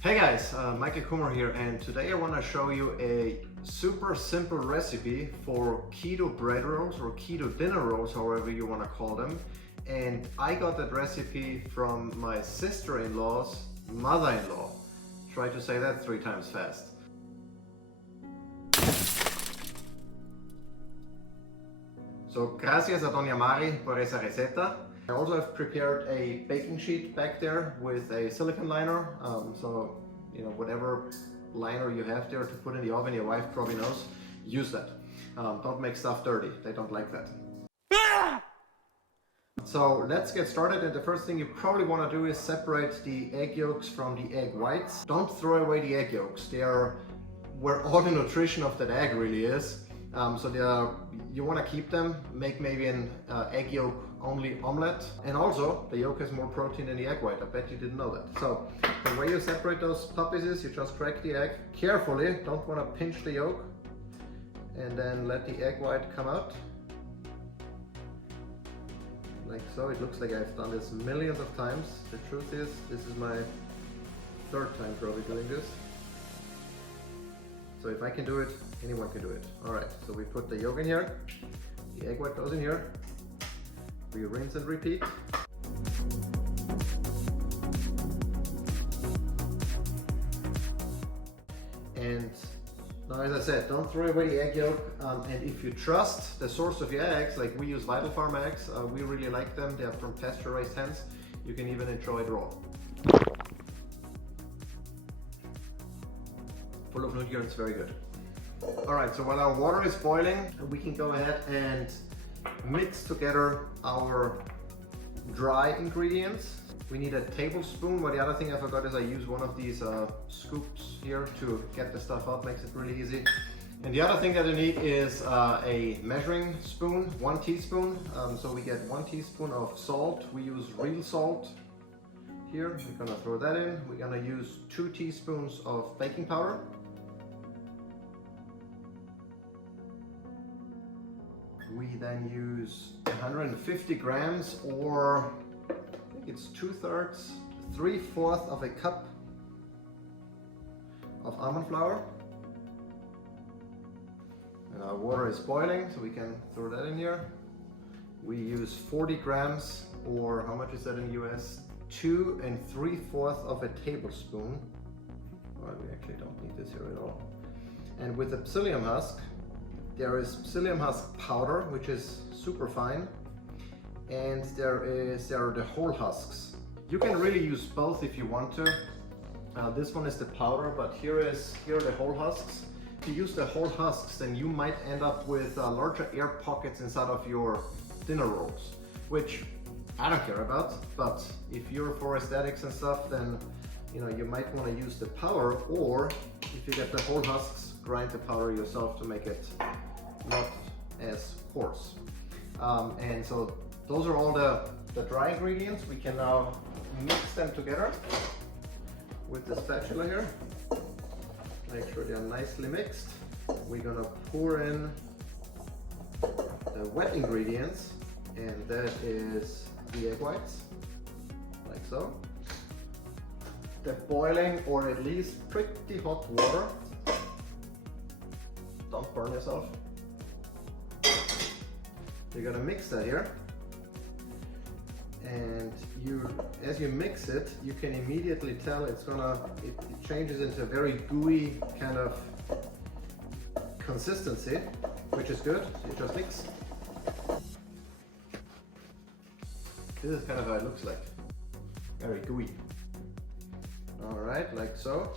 Hey guys, Michael Kummer here, and today I want to show you a super simple recipe for keto bread rolls or keto dinner rolls, however you want to call them. And I got that recipe from my sister-in-law's mother-in-law. Try to say that 3 times fast. So, gracias a Doña Mari por esa receta. I also have prepared a baking sheet back there with a silicone liner. So, you know, whatever liner you have there to put in the oven, your wife probably knows, use that. Don't make stuff dirty, they don't like that. So let's get started, and the first thing you probably want to do is separate the egg yolks from the egg whites. Don't throw away the egg yolks, they are where all the nutrition of that egg really is. You want to keep them, make maybe an egg yolk only omelette, and also the yolk has more protein than the egg white. I bet you didn't know that. So the way you separate those puppies is you just crack the egg carefully, don't want to pinch the yolk, and then let the egg white come out like so. It looks like I've done this millions of times. The truth is, this is my 3rd time probably doing this. So if I can do it, anyone can do it. Alright, so we put the yolk in here, the egg white goes in here, we rinse and repeat. And now, as I said, don't throw away the egg yolk, and if you trust the source of your eggs, like we use Vital Farm eggs, we really like them, they're from pasture-raised hens, you can even enjoy it raw. Full of nutrients, very good. Alright, so while our water is boiling, we can go ahead and mix together our dry ingredients. We need a tablespoon, but the other thing I forgot is I use one of these scoops here to get the stuff out, makes it really easy. And the other thing that I need is a measuring spoon, 1 teaspoon. So we get 1 teaspoon of salt. We use real salt here. We're gonna throw that in. We're gonna use 2 teaspoons of baking powder. We then use 150 grams, or I think it's 2/3, 3/4 of a cup of almond flour. And our water is boiling, so we can throw that in here. We use 40 grams, or how much is that in the US? 2 3/4 of a tablespoon. Well, we actually don't need this here at all. And with the psyllium husk, there is psyllium husk powder, which is super fine, and there are the whole husks. You can really use both if you want to. This one is the powder, but here are the whole husks. If you use the whole husks, then you might end up with larger air pockets inside of your dinner rolls, which I don't care about. But if you're for aesthetics and stuff, then you might want to use the powder, or if you get the whole husks, grind the powder yourself to make it not as coarse. And so those are all the dry ingredients. We can now mix them together with the spatula here. Make sure they're nicely mixed. We're gonna pour in the wet ingredients, and that is the egg whites, like so. The boiling, or at least pretty hot water. Don't burn yourself. You're gonna mix that here, and as you mix it, you can immediately tell it changes into a very gooey kind of consistency, which is good. So you just mix. This is kind of how it looks like, very gooey. All right, like so.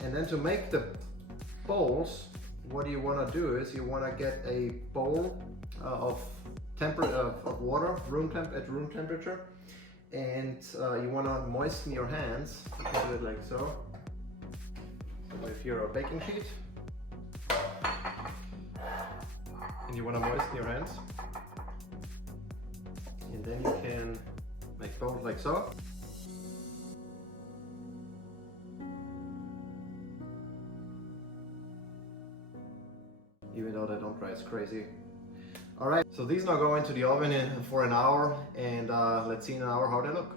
And then to make the bowls, what you want to do is you want to get a bowl of water at room temperature, and you want to moisten your hands. You can do it like so. So if you're a baking sheet, and you want to moisten your hands, and then you can make bowls like so. Even though they don't dry as crazy. Alright, so these now go into the oven for an hour, and let's see in an hour how they look.